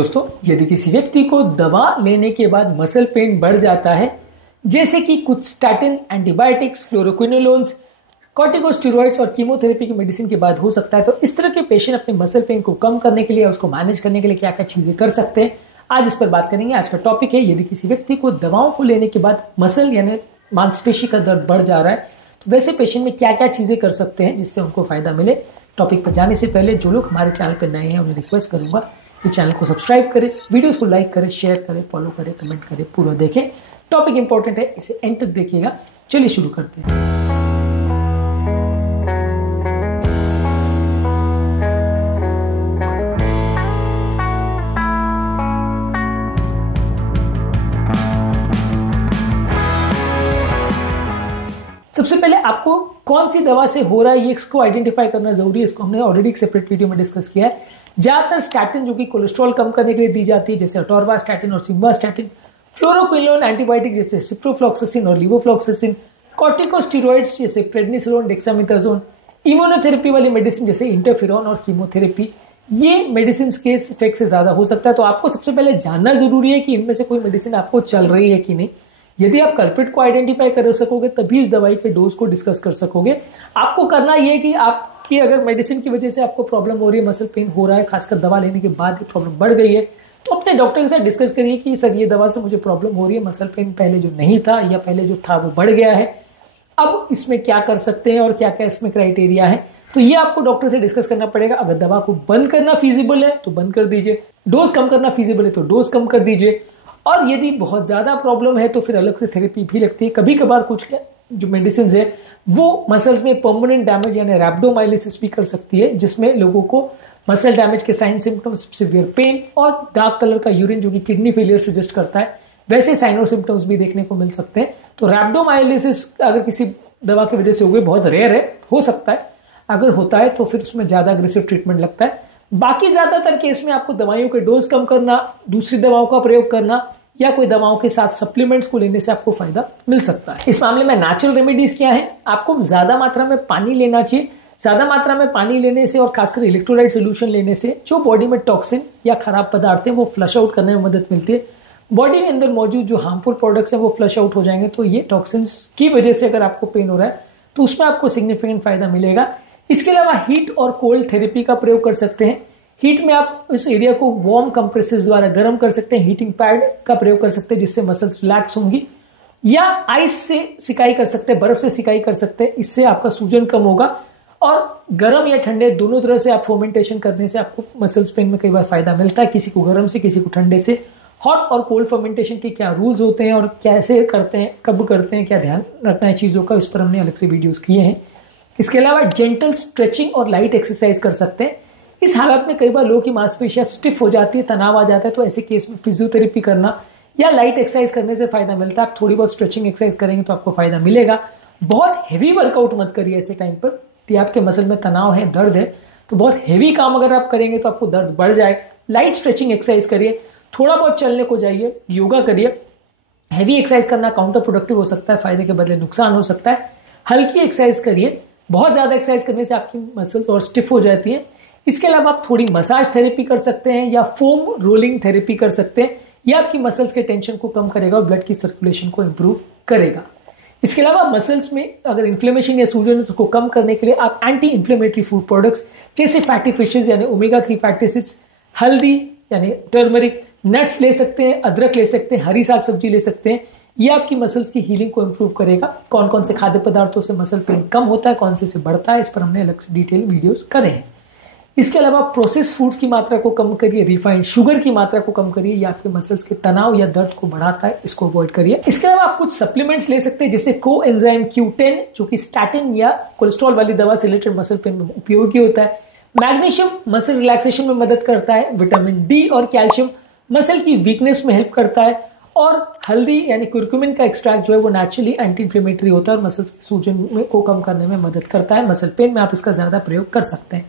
दोस्तों, यदि किसी व्यक्ति को दवा लेने के बाद मसल पेन बढ़ जाता है, जैसे कि कुछ स्टैटिन्स, एंटीबायोटिक्स, फ्लोरोक्विनोलोन्स, कॉर्टिकोस्टेरॉइड्स और कीमोथेरेपी की मेडिसिन के बाद हो सकता है, तो इस तरह के पेशेंट अपने मसल पेन को कम करने के लिए, उसको मैनेज करने के लिए क्या क्या चीजें कर सकते हैं, आज इस पर बात करेंगे। आज का टॉपिक है, यदि किसी व्यक्ति को दवाओं को लेने के बाद मसल यानी मांसपेशी का दर्द बढ़ जा रहा है, तो वैसे पेशेंट में क्या क्या चीजें कर सकते हैं जिससे उनको फायदा मिले। टॉपिक पर जाने से पहले जो लोग हमारे चैनल पर नए हैं उन्हें रिक्वेस्ट करूंगा कि चैनल को सब्सक्राइब करें, वीडियोस को लाइक करें, शेयर करें, फॉलो करें, कमेंट करें, पूरा देखें। टॉपिक इंपॉर्टेंट है, इसे एंड तक देखिएगा। चलिए शुरू करते हैं। सबसे पहले आपको कौन सी दवा से हो रहा है ये इसको आइडेंटिफाई करना जरूरी है। इसको हमने ऑलरेडी एक सेपरेट वीडियो में डिस्कस किया है। ज्यादातर स्टैटिन जो कि कोलेस्ट्रॉल कम करने के लिए दी जाती है, जैसे अटोरवास्टैटिन और सिम्वास्टैटिन, फ्लोरोक्विनोलोन एंटीबायोटिक जैसे सिप्रोफ्लॉक्सासिन और लिवोफ्लॉक्सासिन, कॉर्टिकोस्टेरॉइड्स जैसे प्रेडनिसोलोन, डेक्सामेथासोन, इम्यूनोथेरेपी वाली मेडिसिन जैसे इंटरफेरॉन और कीमोथेरेपी, ये मेडिसिन के इफेक्ट से ज्यादा हो सकता है। तो आपको सबसे पहले जानना जरूरी है कि इनमें से कोई मेडिसिन आपको चल रही है कि नहीं। यदि आप कल्प्रिट को आइडेंटिफाई कर सकोगे तभी इस दवाई के डोज को डिस्कस कर सकोगे। आपको करना यह है कि आपकी अगर मेडिसिन की वजह से आपको प्रॉब्लम हो रही है, मसल पेन हो रहा है, खासकर दवा लेने के बाद ये प्रॉब्लम बढ़ गई है, तो अपने डॉक्टर के साथ डिस्कस करिए कि सर ये दवा से मुझे प्रॉब्लम हो रही है, मसल पेन पहले जो नहीं था या पहले जो था वो बढ़ गया है, अब इसमें क्या कर सकते हैं और क्या क्या इसमें क्राइटेरिया है। तो ये आपको डॉक्टर से डिस्कस करना पड़ेगा। अगर दवा को बंद करना फीजिबल है तो बंद कर दीजिए, डोज कम करना फीजिबल है तो डोज कम कर दीजिए, और यदि बहुत ज्यादा प्रॉब्लम है तो फिर अलग से थेरेपी भी लगती है। कभी कभार कुछ जो मेडिसिन है वो मसल्स में परमानेंट डैमेज यानी रैप्डोमाइलिसिस भी कर सकती है, जिसमें लोगों को मसल डैमेज के साइन सिम्टम्स, सिवियर पेन और डार्क कलर का यूरिन जो कि किडनी फेलियर सजेस्ट करता है, वैसे साइन और सिम्टम्स भी देखने को मिल सकते हैं। तो रैप्डोमाइलिसिस अगर किसी दवा की वजह से हो गई, बहुत रेयर है, हो सकता है, अगर होता है तो फिर उसमें ज्यादा अग्रेसिव ट्रीटमेंट लगता है। बाकी ज्यादातर केस में आपको दवाइयों के डोज कम करना, दूसरी दवाओं का प्रयोग करना या कोई दवाओं के साथ सप्लीमेंट्स को लेने से आपको फायदा मिल सकता है। इस मामले में नेचुरल रेमेडीज क्या है? आपको ज्यादा मात्रा में पानी लेना चाहिए। ज्यादा मात्रा में पानी लेने से और खासकर इलेक्ट्रोलाइट सोल्यूशन लेने से जो बॉडी में टॉक्सिन या खराब पदार्थ हैं वो फ्लश आउट करने में मदद मिलती है। बॉडी के अंदर मौजूद जो हार्मफुल प्रोडक्ट्स हैं वो फ्लश आउट हो जाएंगे। तो ये टॉक्सिन्स की वजह से अगर आपको पेन हो रहा है तो उसमें आपको सिग्निफिकेंट फायदा मिलेगा। इसके अलावा हीट और कोल्ड थेरेपी का प्रयोग कर सकते हैं। हीट में आप इस एरिया को वार्म कंप्रेसेस द्वारा गर्म कर सकते हैं, हीटिंग पैड का प्रयोग कर सकते हैं जिससे मसल्स रिलैक्स होंगी, या आइस से सिकाई कर सकते हैं, बर्फ से सिकाई कर सकते हैं, इससे आपका सूजन कम होगा। और गर्म या ठंडे दोनों तरह से आप फर्मेंटेशन करने से आपको मसल्स पेन में कई बार फायदा मिलता है, किसी को गर्म से किसी को ठंडे से। हॉट और कोल्ड फर्मेंटेशन के क्या रूल्स होते हैं और कैसे करते हैं, कब करते हैं, क्या ध्यान रखना है चीजों का, इस पर हमने अलग से वीडियोस किए हैं। इसके अलावा जेंटल स्ट्रेचिंग और लाइट एक्सरसाइज कर सकते हैं। इस हालत में कई बार लोगों की मांसपेशियां स्टिफ हो जाती है, तनाव आ जाता है, तो ऐसे केस में फिजियोथेरेपी करना या लाइट एक्सरसाइज करने से फायदा मिलता है। आप थोड़ी बहुत स्ट्रेचिंग एक्सरसाइज करेंगे तो आपको फायदा मिलेगा। बहुत हेवी वर्कआउट मत करिए ऐसे टाइम पर, कि आपके मसल में तनाव है, दर्द है, तो बहुत हेवी काम अगर आप करेंगे तो आपको दर्द बढ़ जाएगा। लाइट स्ट्रेचिंग एक्सरसाइज करिए, थोड़ा बहुत चलने को जाइए, योगा करिए। हैवी एक्सरसाइज करना काउंटर प्रोडक्टिव हो सकता है, फायदे के बदले नुकसान हो सकता है। हल्की एक्सरसाइज करिए, बहुत ज्यादा एक्सरसाइज करने से आपकी मसल्स और स्टिफ हो जाती है। इसके अलावा आप थोड़ी मसाज थेरेपी कर सकते हैं या फोम रोलिंग थेरेपी कर सकते हैं, यह आपकी मसल्स के टेंशन को कम करेगा और ब्लड की सर्कुलेशन को इंप्रूव करेगा। इसके अलावा मसल्स में अगर इन्फ्लेमेशन या सूजन है तो उसको कम करने के लिए आप एंटी इन्फ्लेमेटरी फूड प्रोडक्ट्स जैसे फैटी फिशेज यानी ओमेगा 3 फैटी एसिड्स, हल्दी यानी टर्मरिक, नट्स ले सकते हैं, अदरक ले सकते हैं, हरी साग सब्जी ले सकते हैं। ये आपकी मसल्स की हीलिंग को इंप्रूव करेगा। कौन कौन से खाद्य पदार्थों से मसल पेन कम होता है, कौन से बढ़ता है, इस पर हमने अलग से डिटेल वीडियोस करे हैं। इसके अलावा प्रोसेस फूड्स की मात्रा को कम करिए, रिफाइंड शुगर की मात्रा को कम करिए, ये आपके मसल्स के तनाव या दर्द को बढ़ाता है, इसको अवॉइड करिए। इसके अलावा आप कुछ सप्लीमेंट्स ले सकते हैं जैसे कोएंजाइम Q10 जो कि स्टैटिन या कोलेस्ट्रॉल वाली दवा से रिलेटेड मसल पेन में उपयोगी होता है। मैग्नीशियम मसल रिलैक्सेशन में मदद करता है। विटामिन डी और कैल्शियम मसल की वीकनेस में हेल्प करता है। और हल्दी यानी कुरकुमिन का एक्सट्रैक्ट जो है वो नेचुरली एंटी इन्फ्लेमेटरी होता है और मसल्स की सूजन को कम करने में मदद करता है। मसल पेन में आप इसका ज्यादा प्रयोग कर सकते हैं।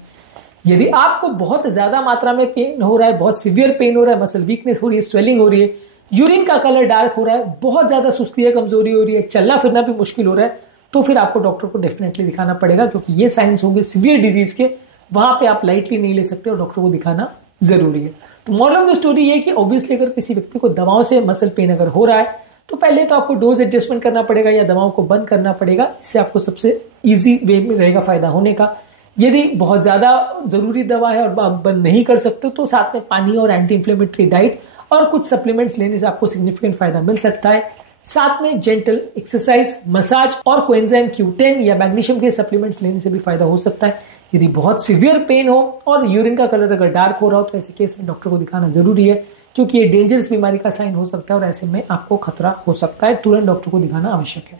यदि आपको बहुत ज्यादा मात्रा में पेन हो रहा है, बहुत सीवियर पेन हो रहा है, मसल वीकनेस हो रही है, स्वेलिंग हो रही है, यूरिन का कलर डार्क हो रहा है, बहुत ज्यादा सुस्ती है, कमजोरी हो रही है, चलना फिरना भी मुश्किल हो रहा है, तो फिर आपको डॉक्टर को डेफिनेटली दिखाना पड़ेगा, क्योंकि ये साइंस होंगे सीवियर डिजीज के, वहां पे आप लाइटली नहीं ले सकते और डॉक्टर को दिखाना जरूरी है। तो मॉरल ऑफ द स्टोरी ये कि ऑब्वियसली अगर किसी व्यक्ति को दवाओं से मसल पेन अगर हो रहा है तो पहले तो आपको डोज एडजस्टमेंट करना पड़ेगा या दवाओं को बंद करना पड़ेगा। इससे आपको सबसे इजी वे में रहेगा फायदा होने का। यदि बहुत ज्यादा जरूरी दवा है और आप बंद नहीं कर सकते तो साथ में पानी और एंटी इंफ्लेमेटरी डाइट और कुछ सप्लीमेंट्स लेने से आपको सिग्निफिकेंट फायदा मिल सकता है। साथ में जेंटल एक्सरसाइज, मसाज और कोएंजाइम Q10 या मैग्नीशियम के सप्लीमेंट्स लेने से भी फायदा हो सकता है। यदि बहुत सीवियर पेन हो और यूरिन का कलर अगर डार्क हो रहा हो तो ऐसे केस में डॉक्टर को दिखाना जरूरी है, क्योंकि ये डेंजरस बीमारी का साइन हो सकता है और ऐसे में आपको खतरा हो सकता है। तुरंत डॉक्टर को दिखाना आवश्यक है।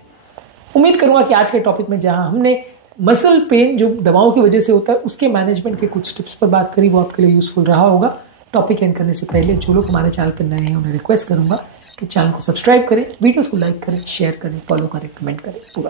उम्मीद करूंगा कि आज के टॉपिक में जहां हमने मसल पेन जो दवाओं की वजह से होता है उसके मैनेजमेंट के कुछ टिप्स पर बात करी, वो आपके लिए यूजफुल रहा होगा। टॉपिक एंड करने से पहले जो लोग हमारे चैनल पर नए हैं उन्हें रिक्वेस्ट करूंगा कि चैनल को सब्सक्राइब करें, वीडियोस को लाइक करें, शेयर करें, फॉलो करें, कमेंट करें, पूरा